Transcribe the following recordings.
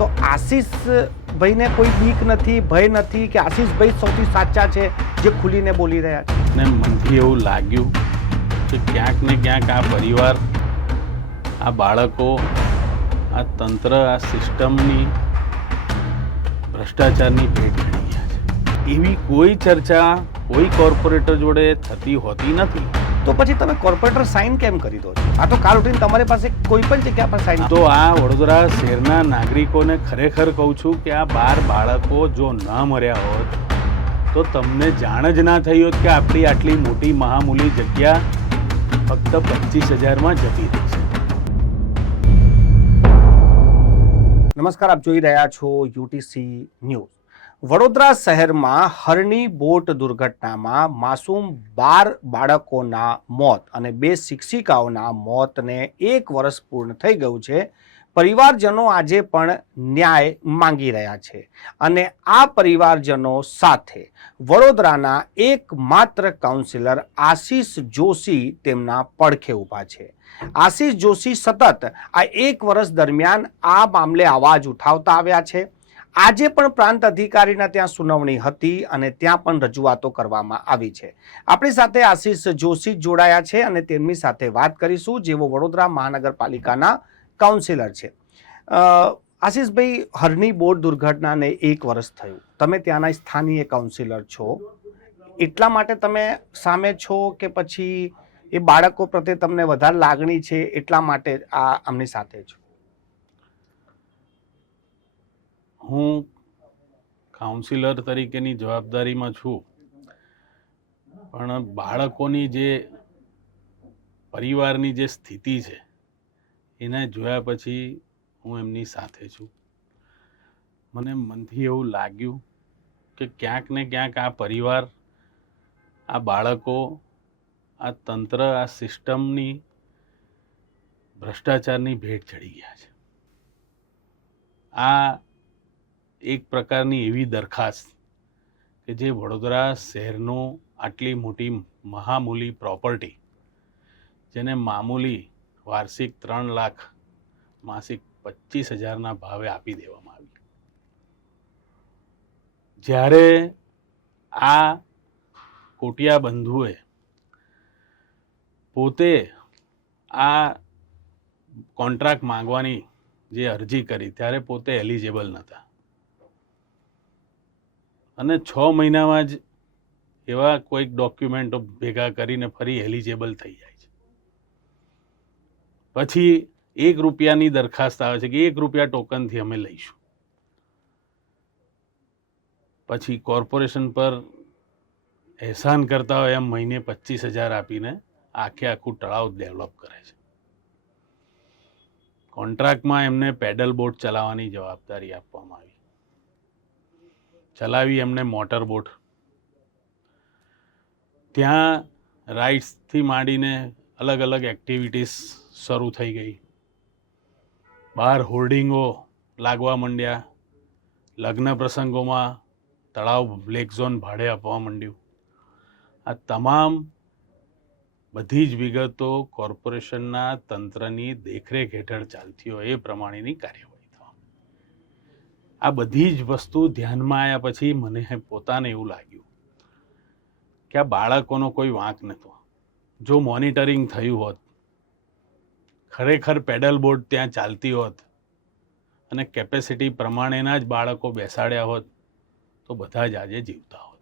તો આશીષભાઈને કોઈ બીક નથી, ભય નથી કે આશીષભાઈ સૌથી સાચા છે જે ખુલીને બોલી રહ્યા છે? ને મનથી એવું લાગ્યું કે ક્યાંક ને ક્યાંક આ પરિવાર, આ બાળકો, આ તંત્ર, આ સિસ્ટમની ભ્રષ્ટાચારની ભેટ ચડી ગયા છે. એવી કોઈ ચર્ચા કોઈ કોર્પોરેટર જોડે થતી હોતી નથી. તો પછી તમે કોર્પોરેટર સાઇન કેમ કરી દો છો? આ તો કાલ ઉઠીને તમારી પાસે કોઈ પણ જગ્યા પર સાઇન. તો આ વડોદરા શહેરના નાગરિકોને ખરેખર કહું છું કે આ 12 બાળકો જો ન મર્યા હોત તો તમને જાણ જ ના થઈ હોત કે આપણી આટલી મોટી મહામૂલી જગ્યા ફક્ત 25,000માં જતી રહી છે. નમસ્કાર, આપ જોઈ રહ્યા છો યુટીસી ન્યૂઝ. વડોદરા શહેરમાં હરણી બોટ દુર્ઘટનામાં માસૂમ 12 બાળકોના મોત અને 2 શિક્ષિકાઓના મોતને 1 વર્ષ પૂર્ણ થઈ ગયું છે. પરિવારજનો આજે પણ ન્યાય માંગી રહ્યા છે અને આ પરિવારજનો સાથે વડોદરાના એકમાત્ર કાઉન્સિલર આશીષ જોશી તેમના પડખે ઊભા છે. આશીષ જોશી સતત આ 1 વર્ષ દરમિયાન આ મામલે અવાજ ઉઠાવતા આવ્યા છે. આજે પણ પ્રાંત અધિકારીના ત્યાં સુનાવણી હતી અને ત્યાં પણ રજૂઆતો કરવામાં આવી છે. આપણી સાથે આશીષ જોશી જોડાયા છે અને તેમની સાથે વાત કરીશું, જેઓ વડોદરા મહાનગરપાલિકાના કાઉન્સિલર છે. આશીષભાઈ, હરણી બોટ દુર્ઘટનાને 1 વર્ષ થયું, તમે ત્યાંના સ્થાનીય કાઉન્સિલર છો, એટલા માટે તમે સામે છો કે પછી એ બાળકો પ્રત્યે તમને વધારે લાગણી છે એટલા માટે આ આમની સાથે છો? હું કાઉન્સિલર તરીકેની જવાબદારીમાં છું, પણ બાળકોની જે પરિવારની જે સ્થિતિ છે એને જોયા પછી હું એમની સાથે છું. મને મનથી એવું લાગ્યું કે ક્યાંક ને ક્યાંક આ પરિવાર, આ બાળકો, આ તંત્ર, આ સિસ્ટમની ભ્રષ્ટાચારની ભેટ ચડી ગયા છે. આ એક પ્રકારની એવી દરખાસ્ત કે જે વડોદરા શહેરનું આટલી મોટી મહામૂલી પ્રોપર્ટી, જેને મામૂલી વાર્ષિક 3 લાખ, માસિક 25,000ના ભાવે આપી દેવામાં આવી, જ્યારે આ કોટિયા બંધુએ પોતે આ કોન્ટ્રાક્ટ માંગવાની જે અરજી કરી ત્યારે પોતે એલિજિબલ નહોતા અને 6 મહિનામાં જ એવા કોઈક ડોક્યુમેન્ટો ભેગા કરીને ફરી એલિજિબલ થઈ જાય છે. પછી 1 રૂપિયાની દરખાસ્ત આવે છે કે 1 રૂપિયા ટોકનથી અમે લઈશું. પછી કોર્પોરેશન પર એહસાન કરતા હોય એમ મહિને 25,000 આપીને આખું તળાવ ડેવલપ કરે છે. કોન્ટ્રાક્ટમાં એમને પેડલ બોટ ચલાવવાની જવાબદારી આપવામાં આવી, ચલાવી એમને મોટર બોટ. ત્યાં રાઇડ્સથી માંડીને અલગ અલગ એક્ટિવિટીઝ શરૂ થઈ ગઈ. બહાર હોર્ડિંગો લાગવા માંડ્યા. લગ્ન પ્રસંગોમાં તળાવ બ્લેક ઝોન ભાડે આપવા માંડ્યું. આ તમામ બધી જ વિગતો કોર્પોરેશનના તંત્રની દેખરેખ હેઠળ ચાલતી હોય એ પ્રમાણેની કાર્યવાહી થવા. આ બધી જ વસ્તુ ધ્યાનમાં આવ્યા પછી મને પોતાને એવું લાગ્યું કે આ બાળકોનો કોઈ વાંક નહોતો. જો મોનિટરિંગ થયું હોત, ખરેખર પેડલ બોટ ત્યાં ચાલતી હોત અને કેપેસિટી પ્રમાણેના જ બાળકો બેસાડ્યા હોત તો બધા જ આજે જીવતા હોત.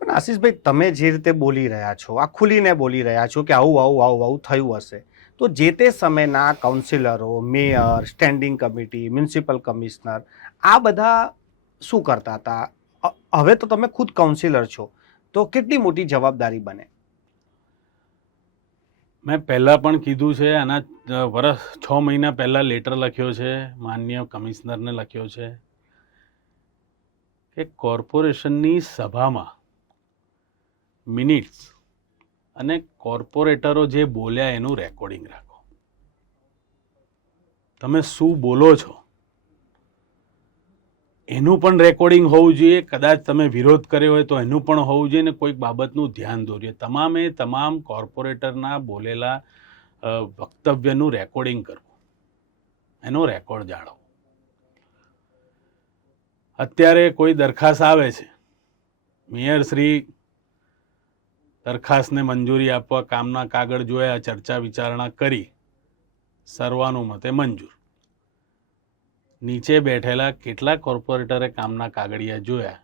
પણ આશીષભાઈ, તમે જે રીતે બોલી રહ્યા છો, આ ખુલીને બોલી રહ્યા છો કે આવું થયું હશે, તો જે તે સમયના કાઉન્સિલરો, mayor, standing committee, municipal commissioner આ બધા શું કરતા હતા? હવે તો તમે ખુદ કાઉન્સિલર છો, તો કેટલી મોટી જવાબદારી બને? મેં પહેલાં પણ કીધું છે, આના 6 મહિના પહેલાં લેટર લખ્યો છે, માનનીય કમિશનરને લખ્યો છે કે કોર્પોરેશનની સભામાં મિનિટ્સ અને કોર્પોરેટરો જે બોલ્યા એનું રેકોર્ડિંગ રાખો. તમે શું બોલો છો એનું પણ રેકોર્ડિંગ હોવું જોઈએ. કદાચ તમે વિરોધ કર્યો હોય તો એનું પણ હોવું જોઈએ ને કોઈક બાબતનું ધ્યાન દોરીએ. તમામ કોર્પોરેટરના બોલેલા વક્તવ્યનું રેકોર્ડિંગ કરવું, એનો રેકોર્ડ જાળવો. અત્યારે કોઈ દરખાસ્ત આવે છે, મેયર શ્રી દરખાસ્તને મંજૂરી આપવા કામના કાગળ જોયા, ચર્ચા વિચારણા કરી, સર્વાનુમતે મંજૂર. નીચે બેઠેલા કેટલા કોર્પોરેટરે કામના કાગળિયા જોયા?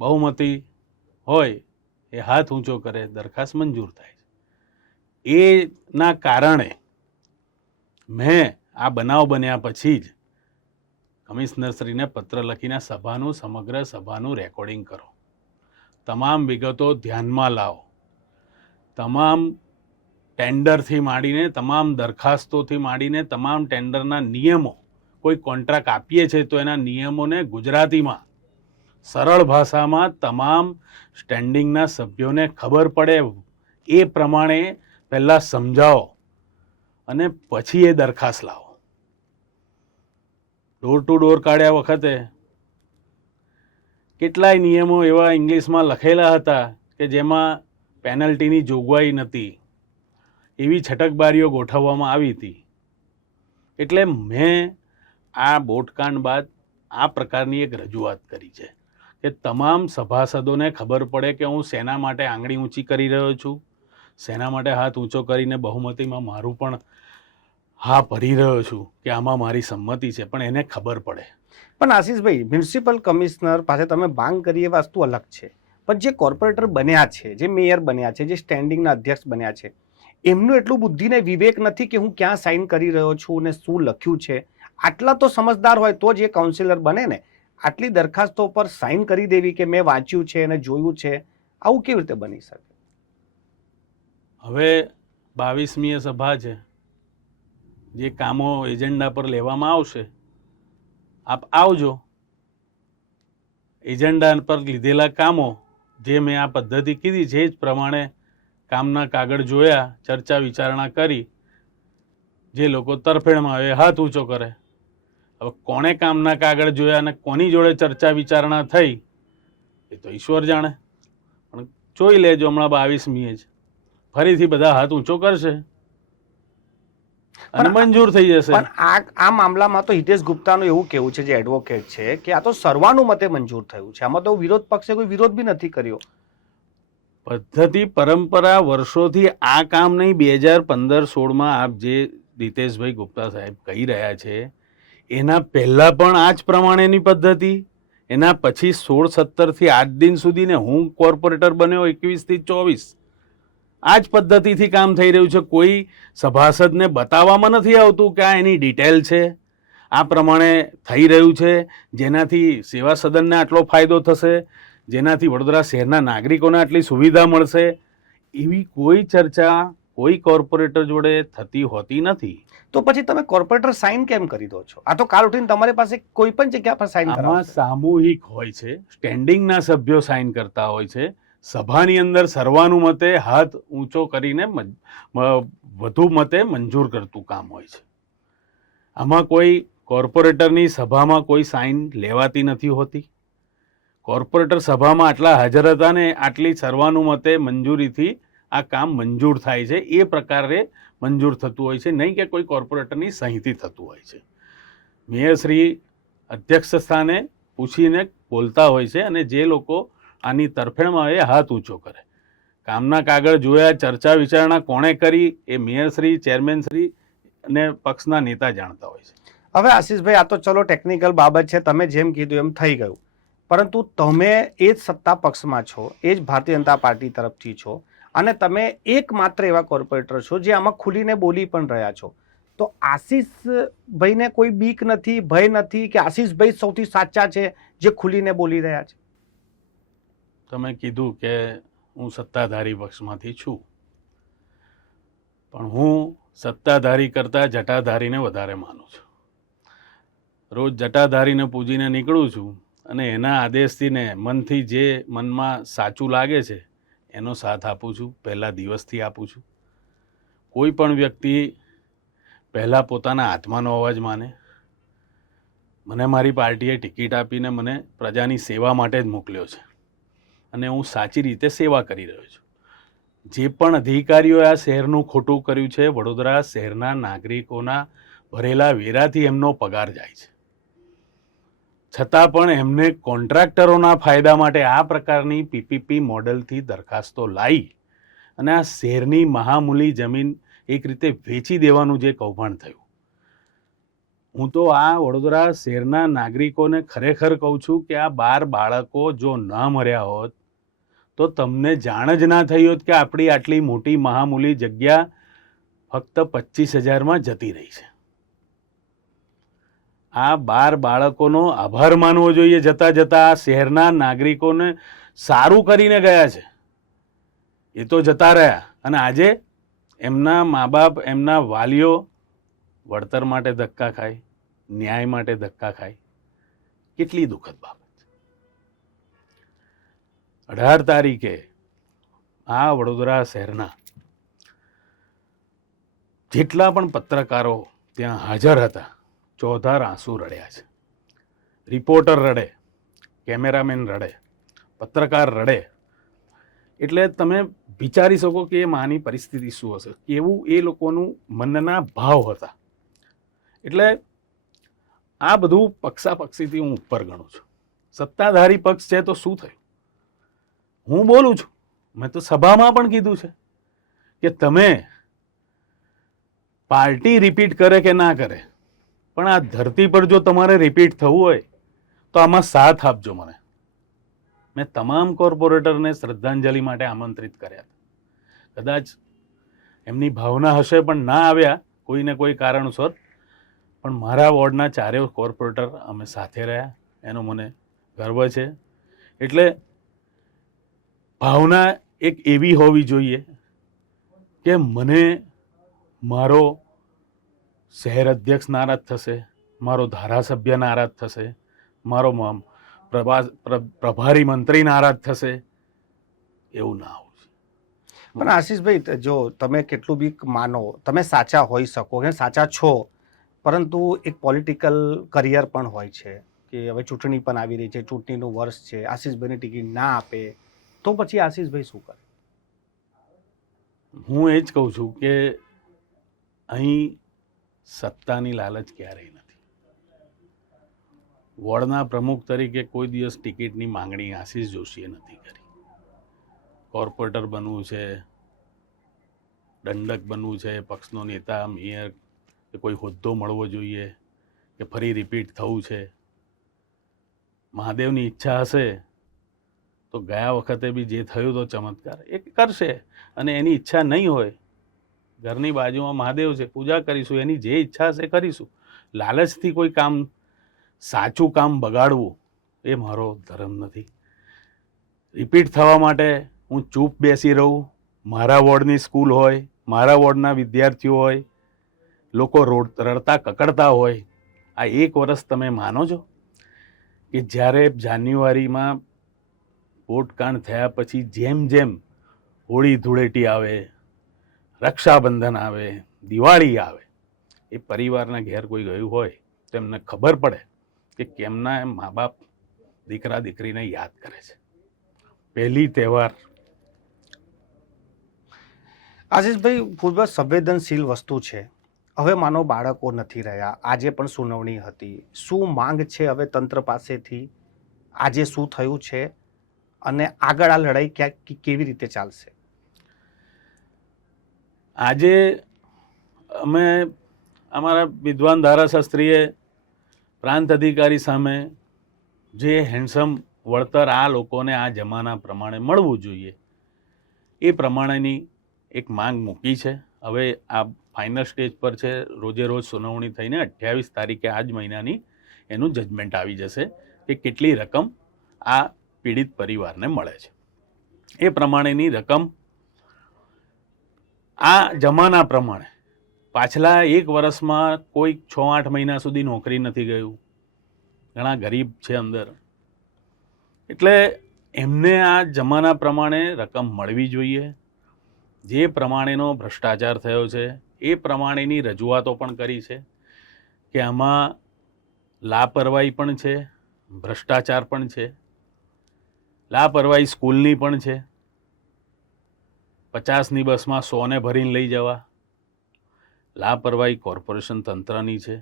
બહુમતી હોય એ હાથ ઊંચો કરે, દરખાસ્ત મંજૂર થાય છે. એના કારણે મેં આ બનાવ બન્યા પછી જ કમિશનરશ્રીને પત્ર લખીને સમગ્ર સભાનું રેકોર્ડિંગ કરો, તમામ વિગતો ધ્યાનમાં લાવો, તમામ ટેન્ડરથી માંડીને, તમામ દરખાસ્તોથી માંડીને, તમામ ટેન્ડરના નિયમો, કોઈ કોન્ટ્રાક્ટ આપીએ છીએ તો એના નિયમોને ગુજરાતીમાં સરળ ભાષામાં તમામ સ્ટેન્ડિંગના સભ્યોને ખબર પડે એ પ્રમાણે પહેલાં સમજાવો અને પછી એ દરખાસ્ત લાવો. ડોર ટુ ડોર કાઢ્યા વખતે કેટલાય નિયમો એવા ઇંગ્લિશમાં લખેલા હતા કે જેમાં પેનલ્ટીની જોગવાઈ નથી, એવી છટકબારીઓ ગોઠવવામાં આવી હતી. એટલે મેં આ બોટકાંડ બાદ આ પ્રકારની એક રજૂઆત કરી છે કે તમામ સભાસદોને ખબર પડે કે હું શેના માટે આંગળી ઊંચી કરી રહ્યો છું, શેના માટે હાથ ઊંચો કરીને બહુમતીમાં મારું પણ હા ભરી રહ્યો છું કે આમાં મારી સંમતિ છે, પણ એને ખબર પડે. પણ આશીષભાઈ, મ્યુનિસિપલ કમિશનર પાસે તમે માંગ કરી એ વસ્તુ અલગ છે, પણ જે કોર્પોરેટર બન્યા છે, જે મેયર બન્યા છે, જે સ્ટેન્ડિંગના અધ્યક્ષ બન્યા છે, એમનું એટલું બુદ્ધિને વિવેક નથી કે હું ક્યાં સાઇન કરી રહ્યો છું ને શું લખ્યું છે. આટલા તો સમજદાર હોય તો જ એ કાઉન્સિલર બને ને. આટલી દરખાસ્તો પર સાઇન કરી દેવી કે મેં વાંચ્યું છે અને જોયું છે, આવું કેવી રીતે બની શકે? હવે 22મી સભા છે, જે કામો એજન્ડા પર લેવામાં આવશે, આપ આવજો. એજન્ડા પર લીધેલા કામો જે મેં આ પદ્ધતિ કીધી છે એ જ પ્રમાણે કામના કાગળ જોયા, ચર્ચા વિચારણા કરી, જે લોકો તરફેણમાં આવે હાથ ઊંચો કરે. હવે કોણે કામના કાગળ જોયા અને કોની જોડે ચર્ચા વિચારણા થઈ એ તો ઈશ્વર જાણે, પણ જોઈ લેજો હમણાં 22મીએ જ ફરીથી બધા હાથ ઊંચો કરશે અને મંજૂર થઈ જશે. પણ આ મામલામાં તો હિતેશ ગુપ્તાનું એવું કેવું છે, જે એડવોકેટ છે, કે આ તો સર્વાનુમતે મંજૂર થયું છે, આમાં તો વિરોધ પક્ષે કોઈ વિરોધ બી નથી કર્યો. પદ્ધતિ પરંપરા વર્ષોથી આ કામ નહીં, 2015-16માં આપ જે રીતેશભાઈ ગુપ્તા સાહેબ કહી રહ્યા છે એના પહેલા પણ આ જ પ્રમાણેની પદ્ધતિ, એના પછી 16-17થી આજ દિન સુધીને હું કોર્પોરેટર બન્યો 21થી 24, આ જ પદ્ધતિથી કામ થઈ રહ્યું છે. કોઈ સભાસદને બતાવવામાં નથી આવતું કે આ એની ડિટેલ છે, આ પ્રમાણે થઈ રહ્યું છે, જેનાથી સેવા સદનને આટલો ફાયદો થશે, જેનાથી વડોદરા શહેરના નાગરિકોને આટલી સુવિધા મળશે, એવી કોઈ ચર્ચા કોઈ કોર્પોરેટર જોડે થતી હોતી નથી. તો પછી તમે કોર્પોરેટર સાઇન કેમ કરી દો છો? આ તો કાલ ઉઠીને તમારી પાસે કોઈ પણ જગ્યા પર સાઇન આમાં સામૂહિક હોય છે, સ્ટેન્ડિંગના સભ્યો સાઇન કરતા હોય છે, સભાની અંદર સર્વાનુમતે હાથ ઊંચો કરીને વધુ મતે મંજૂર કરતું કામ હોય છે. આમાં કોઈ કોર્પોરેટરની સભામાં કોઈ સાઇન લેવાતી નથી હોતી. કોર્પોરેટર સભામાં આટલા હાજર હતા ને આટલી સર્વાનુમતે મંજૂરીથી આ કામ મંજૂર થાય છે, એ પ્રકારે મંજૂર થતું હોય છે, નહીં કે કોઈ કોર્પોરેટરની સહીથી થતું હોય છે. મેયરશ્રી અધ્યક્ષ સ્થાને પૂછીને બોલતા હોય છે અને જે લોકો આની તરફેણમાં આવે હાથ ઊંચો કરે. કામના કાગળ જોયા, ચર્ચા વિચારણા કોણે કરી એ મેયરશ્રી, ચેરમેનશ્રી અને પક્ષના નેતા જાણતા હોય છે. હવે આશીષભાઈ, આ તો ચલો ટેકનિકલ બાબત છે, તમે જેમ કીધું એમ થઈ ગયું, પરંતુ તમે એ જ સત્તા પક્ષમાં છો, એ જ ભારતીય જનતા પાર્ટી તરફથી છો, અને તમે એકમાત્ર એવા કોર્પોરેટર છો જે આમાં ખુલીને બોલી પણ રહ્યા છો. તો આશીષભાઈને કોઈ બીક નથી, ભય નથી કે આશીષભાઈ સૌથી સાચા છે જે ખુલીને બોલી રહ્યા છે? તમે કીધું કે હું સત્તાધારી પક્ષમાંથી છું, પણ હું સત્તાધારી કરતાં જટાધારીને વધારે માનું છું. રોજ જટાધારીને પૂજીને નીકળું છું અને એના આદેશથી ને મનથી જે મનમાં સાચું લાગે છે એનો સાથ આપું છું, પહેલા દિવસથી આપું છું. કોઈ પણ વ્યક્તિ પહેલાં પોતાના આત્માનો અવાજ માને. મને મારી પાર્ટીએ ટિકિટ આપીને મને પ્રજાની સેવા માટે જ મોકલ્યો છે અને હું સાચી રીતે સેવા કરી રહ્યો છું. જે પણ અધિકારીઓએ આ શહેરનું ખોટું કર્યું છે, વડોદરા શહેરના નાગરિકોના ભરેલા વેરાથી એમનો પગાર જાય છે. છતાં પણ એમને કોન્ટ્રાક્ટરોના ફાયદા માટે આ પ્રકારની પીપીપી મોડલથી દરખાસ્તો લાવી અને આ શહેરની મહામૂલી જમીન એક રીતે વેચી દેવાનું જે કૌભાંડ થયું. હું તો આ વડોદરા શહેરના નાગરિકોને ખરેખર કહું છું કે આ 12 બાળકો જો ન મર્યા હોત તો તમને જાણ જ ના થઈ હોત કે આપણી આટલી મોટી મહામૂલી જગ્યા ફક્ત 25,000માં જતી રહી છે. આ 12 બાળકોનો આભાર માનવો જોઈએ. જતા જતા આ શહેરના નાગરિકોને સારું કરીને ગયા છે. એ તો જતા રહ્યા અને આજે એમના મા બાપ, એમના વાલીઓ વળતર માટે ધક્કા ખાય, ન્યાય માટે ધક્કા ખાય. કેટલી દુઃખદ બાબત. 18 તારીખે આ વડોદરા શહેરના જેટલા પણ પત્રકારો ત્યાં હાજર હતા, ચોધાર આંસુ રડ્યા છે. રિપોર્ટર રડે, કેમેરામેન રડે, પત્રકાર રડે. એટલે તમે વિચારી શકો કે એ માની પરિસ્થિતિ શું હશે, કેવું એ લોકોનું મનના ભાવ હતા. એટલે આ બધું પક્ષાપક્ષીથી હું ઉપર ગણું છું. સત્તાધારી પક્ષ છે તો શું થયું? હું બોલું છું, મેં તો સભામાં પણ કીધું છે કે તમે પાર્ટી રિપીટ કરે કે ના કરે, પણ આ ધરતી પર જો તમારે રિપીટ થવું હોય તો આમાં સાથ આપજો મને. મેં તમામ કોર્પોરેટરને શ્રદ્ધાંજલિ માટે આમંત્રિત કર્યા. કદાચ એમની ભાવના હશે પણ ના આવ્યા કોઈને કોઈ કારણસર, પણ મારા વોર્ડના 4 કોર્પોરેટર અમે સાથે રહ્યા, એનો મને ગર્વ છે. એટલે ભાવના એક એવી હોવી જોઈએ કે મને મારો શહેર અધ્યક્ષ નારાજ થશે, મારો ધારાસભ્ય નારાજ થશે, મારો પ્રભારી મંત્રી નારાજ થશે, એવું ના હોવું જોઈએ. પણ આશીષભાઈ, જો તમે કેટલું બી માનો, તમે સાચા હોઈ શકો કે સાચા છો, પરંતુ એક પોલિટિકલ કરિયર પણ હોય છે કે હવે ચૂંટણી પણ આવી રહી છે, ચૂંટણીનું વર્ષ છે, આશીષભાઈને ટિકિટ ના આપે તો પછી આશીષભાઈ શું કરે? હું એ જ કહું છું કે અહીં સત્તાની લાલચ ક્યારેય નથી. વોર્ડના પ્રમુખ તરીકે કોઈ દિવસ ટિકિટની માંગણી આશીષ જોશીએ નથી કરી. કોર્પોરેટર બનવું છે, દંડક બનવું છે, પક્ષનો નેતા, મેયર કે કોઈ હોદ્દો મળવો જોઈએ કે ફરી રિપીટ થવું છે. મહાદેવની ઈચ્છા હશે તો ગયા વખતે બી જે થયું તો ચમત્કાર એ કરશે, અને એની ઈચ્છા નહીં હોય, ઘરની બાજુમાં મહાદેવ છે, પૂજા કરીશું, એની જે ઈચ્છા હશે કરીશું. લાલચથી કોઈ કામ, સાચું કામ બગાડવું એ મારો ધર્મ નથી. રિપીટ થવા માટે હું ચૂપ બેસી રહું, મારા વોર્ડની સ્કૂલ હોય, મારા વોર્ડના વિદ્યાર્થીઓ હોય, લોકો રડતા કકડતા હોય. આ 1 વર્ષ તમે માનો છો કે જ્યારે જાન્યુઆરીમાં વોટકાંડ થયા પછી જેમ જેમ હોળી ધૂળેટી આવે, રક્ષાબંધન આવે, દિવાળી આવે, એ પરિવારના ઘેર કોઈ ગયું હોય તો એમને ખબર પડે કે કેમના મા બાપ દીકરા દીકરીને યાદ કરે છે. પહેલી તહેવાર. આશીષભાઈ, ખૂબ જ સંવેદનશીલ વસ્તુ છે. હવે માનો બાળકો નથી રહ્યા, આજે પણ સુનાવણી હતી, શું માંગ છે હવે તંત્ર પાસેથી? આજે શું થયું છે અને આગળ આ લડાઈ કેવી રીતે ચાલશે? આજે અમે અમારા વિદ્વાન ધારાશાસ્ત્રીએ પ્રાંત અધિકારી સામે જે હેન્ડસમ વળતર આ લોકોને આ જમાના પ્રમાણે મળવું જોઈએ એ પ્રમાણેની એક માંગ મૂકી છે. હવે આ ફાઇનલ સ્ટેજ પર છે. રોજે રોજ સુનાવણી થઈને 28 તારીખે આ જ મહિનાની એનું જજમેન્ટ આવી જશે કે કેટલી રકમ આ પીડિત પરિવારને મળે છે. એ પ્રમાણેની રકમ આ જમાના પ્રમાણે પાછલા 1 વર્ષમાં કોઈ 6-8 મહિના સુધી નોકરી નથી ગયું, ઘણા ગરીબ છે અંદર, એટલે એમને આ જમાના પ્રમાણે રકમ મળવી જોઈએ. જે પ્રમાણેનો ભ્રષ્ટાચાર થયો છે એ પ્રમાણેની રજૂઆતો પણ કરી છે કે આમાં લાપરવાહી પણ છે, ભ્રષ્ટાચાર પણ છે. લાપરવાહી સ્કૂલની પણ છે. 50ની બસમાં 100ને ભરીને લઈ જવા. લાપરવાહી કોર્પોરેશન તંત્રની છે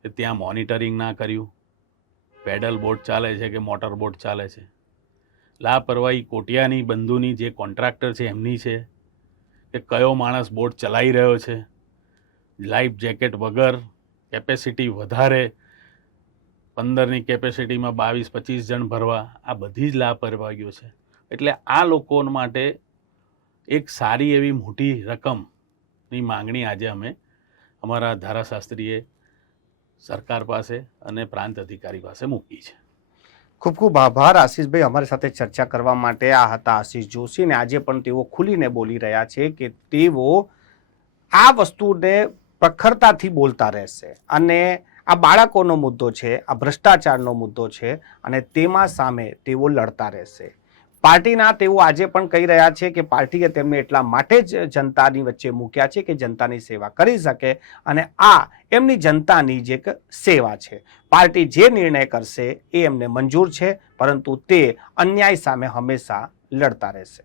કે ત્યાં મોનિટરિંગ ના કર્યું, પેડલ બોટ ચાલે છે કે મોટર બોટ ચાલે છે. લાપરવાહી કોટિયાની બંધુની જે કોન્ટ્રાક્ટર છે એમની છે કે કયો માણસ બોટ ચલાવી રહ્યો છે, લાઈફ જેકેટ વગર, કેપેસિટી વધારે, 15ની કેપેસિટીમાં 22-25 જણ ભરવા, આ બધી જ લાપરવાહીઓ છે. એટલે આ લોકો માટે એક સારી એવી મોટી રકમની માંગણી આજે અમે અમારા ધારાશાસ્ત્રીએ સરકાર પાસે અને પ્રાંત અધિકારી પાસે મૂકી છે. ખૂબ ખૂબ આભાર આશીષભાઈ, અમારી સાથે ચર્ચા કરવા માટે. આ હતા આશીષ જોશી ને આજે પણ તેઓ ખુલીને બોલી રહ્યા છે કે તેઓ આ વસ્તુને પ્રખરતાથી બોલતા રહેશે અને આ બાળકોનો મુદ્દો છે, આ ભ્રષ્ટાચારનો મુદ્દો છે અને તેમાં સામે તેઓ લડતા રહેશે. પાર્ટીના તેઓ આજે પણ કહી રહ્યા છે કે પાર્ટીએ તેમને એટલા માટે જ જનતાની વચ્ચે મૂક્યા છે કે જનતાની સેવા કરી શકે અને આ એમની જનતાની જ એક સેવા છે. પાર્ટી જે નિર્ણય કરશે એ એમને મંજૂર છે, પરંતુ તે અન્યાય સામે હંમેશા લડતા રહેશે.